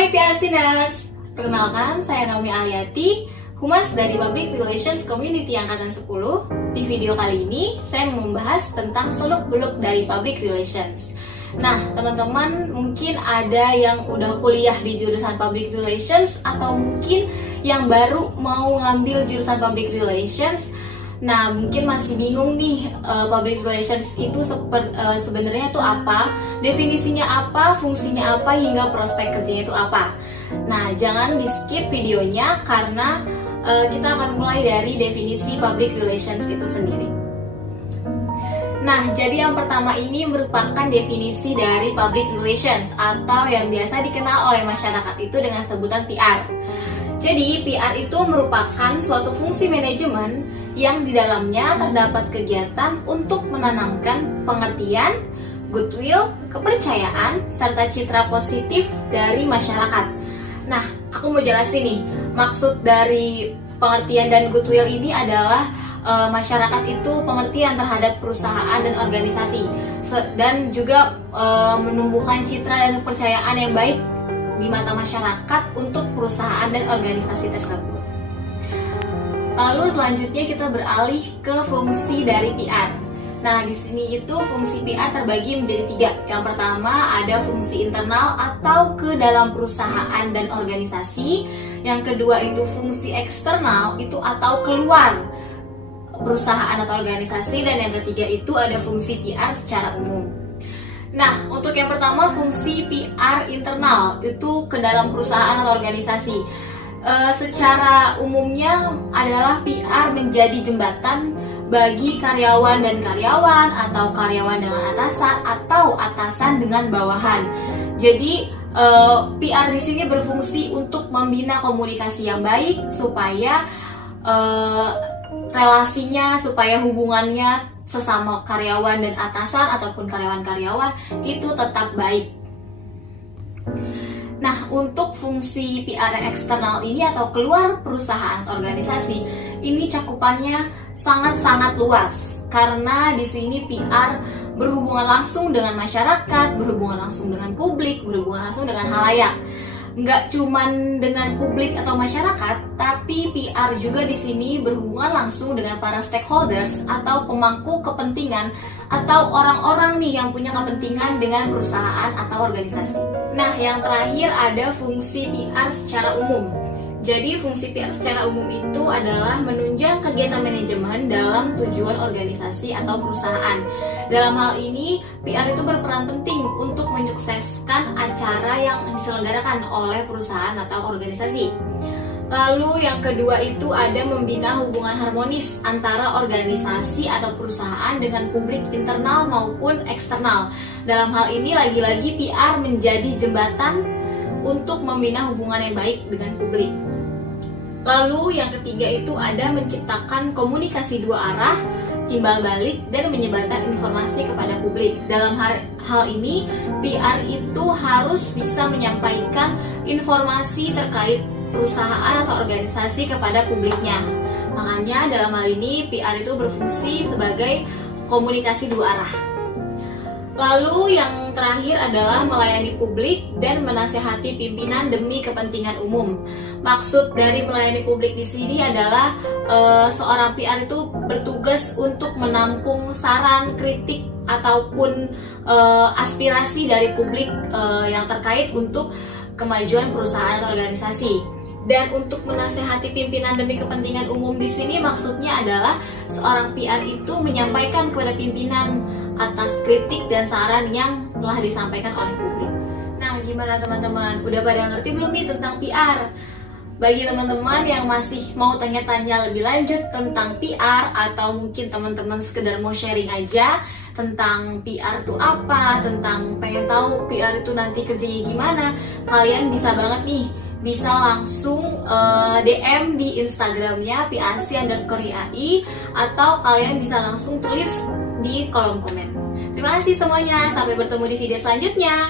Hai PR Sinners, perkenalkan saya Naomi Aliati, Humas dari Public Relations Community Angkatan 10. Di video kali ini, saya membahas tentang seluk-beluk dari Public Relations. Nah, teman-teman mungkin ada yang udah kuliah di jurusan Public Relations atau mungkin yang baru mau ngambil jurusan Public Relations. Nah, mungkin masih bingung nih, public relations itu sebenarnya itu apa, definisinya apa, fungsinya apa, hingga prospek kerjanya itu apa. Nah, jangan di skip videonya karena kita akan mulai dari definisi public relations itu sendiri. Nah, jadi yang pertama ini merupakan definisi dari public relations atau yang biasa dikenal oleh masyarakat itu dengan sebutan PR. Jadi, PR itu merupakan suatu fungsi manajemen yang di dalamnya terdapat kegiatan untuk menanamkan pengertian, goodwill, kepercayaan, serta citra positif dari masyarakat. Nah, aku mau jelasin nih, maksud dari pengertian dan goodwill ini adalah masyarakat itu pengertian terhadap perusahaan dan organisasi, dan juga menumbuhkan citra dan kepercayaan yang baik di mata masyarakat untuk perusahaan dan organisasi tersebut. Lalu selanjutnya kita beralih ke fungsi dari PR. Nah, di sini itu fungsi PR terbagi menjadi 3. Yang pertama ada fungsi internal atau ke dalam perusahaan dan organisasi. Yang kedua itu fungsi eksternal itu atau keluar perusahaan atau organisasi. Dan yang ketiga itu ada fungsi PR secara umum. Nah, untuk yang pertama fungsi PR internal itu ke dalam perusahaan atau organisasi. Secara umumnya adalah PR menjadi jembatan bagi karyawan dan karyawan, atau karyawan dengan atasan, atau atasan dengan bawahan. Jadi PR di sini berfungsi untuk membina komunikasi yang baik supaya relasinya, supaya hubungannya sesama karyawan dan atasan ataupun karyawan-karyawan itu tetap baik. Nah, untuk fungsi PR eksternal ini atau keluar perusahaan atau organisasi, ini cakupannya sangat-sangat luas karena di sini PR berhubungan langsung dengan masyarakat, berhubungan langsung dengan publik, berhubungan langsung dengan halayak. Nggak cuman dengan publik atau masyarakat, tapi PR juga di sini berhubungan langsung dengan para stakeholders atau pemangku kepentingan atau orang-orang nih yang punya kepentingan dengan perusahaan atau organisasi. Nah, yang terakhir ada fungsi PR secara umum. Jadi fungsi PR secara umum itu adalah menunjang kegiatan manajemen dalam tujuan organisasi atau perusahaan. Dalam hal ini, PR itu berperan penting untuk menyukseskan acara yang diselenggarakan oleh perusahaan atau organisasi. Lalu yang kedua itu ada membina hubungan harmonis antara organisasi atau perusahaan dengan publik internal maupun eksternal. Dalam hal ini lagi-lagi PR menjadi jembatan untuk membina hubungan yang baik dengan publik. Lalu yang ketiga itu ada menciptakan komunikasi dua arah, timbal balik, dan menyebarkan informasi kepada publik. Dalam hal ini, PR itu harus bisa menyampaikan informasi terkait perusahaan atau organisasi kepada publiknya. Makanya dalam hal ini PR itu berfungsi sebagai komunikasi dua arah. Lalu yang terakhir adalah melayani publik dan menasihati pimpinan demi kepentingan umum. Maksud dari melayani publik di sini adalah seorang PR itu bertugas untuk menampung saran, kritik ataupun aspirasi dari publik yang terkait untuk kemajuan perusahaan atau organisasi. Dan untuk menasehati pimpinan demi kepentingan umum di sini maksudnya adalah seorang PR itu menyampaikan kepada pimpinan atas kritik dan saran yang telah disampaikan oleh publik. Nah, gimana teman-teman? Udah pada ngerti belum nih tentang PR? Bagi teman-teman yang masih mau tanya-tanya lebih lanjut tentang PR, atau mungkin teman-teman sekedar mau sharing aja tentang PR itu apa, tentang pengen tahu PR itu nanti kerjanya gimana, kalian bisa banget nih, bisa langsung DM di Instagramnya PRC_HI, atau kalian bisa langsung tulis di kolom komen. Terima kasih semuanya, sampai bertemu di video selanjutnya.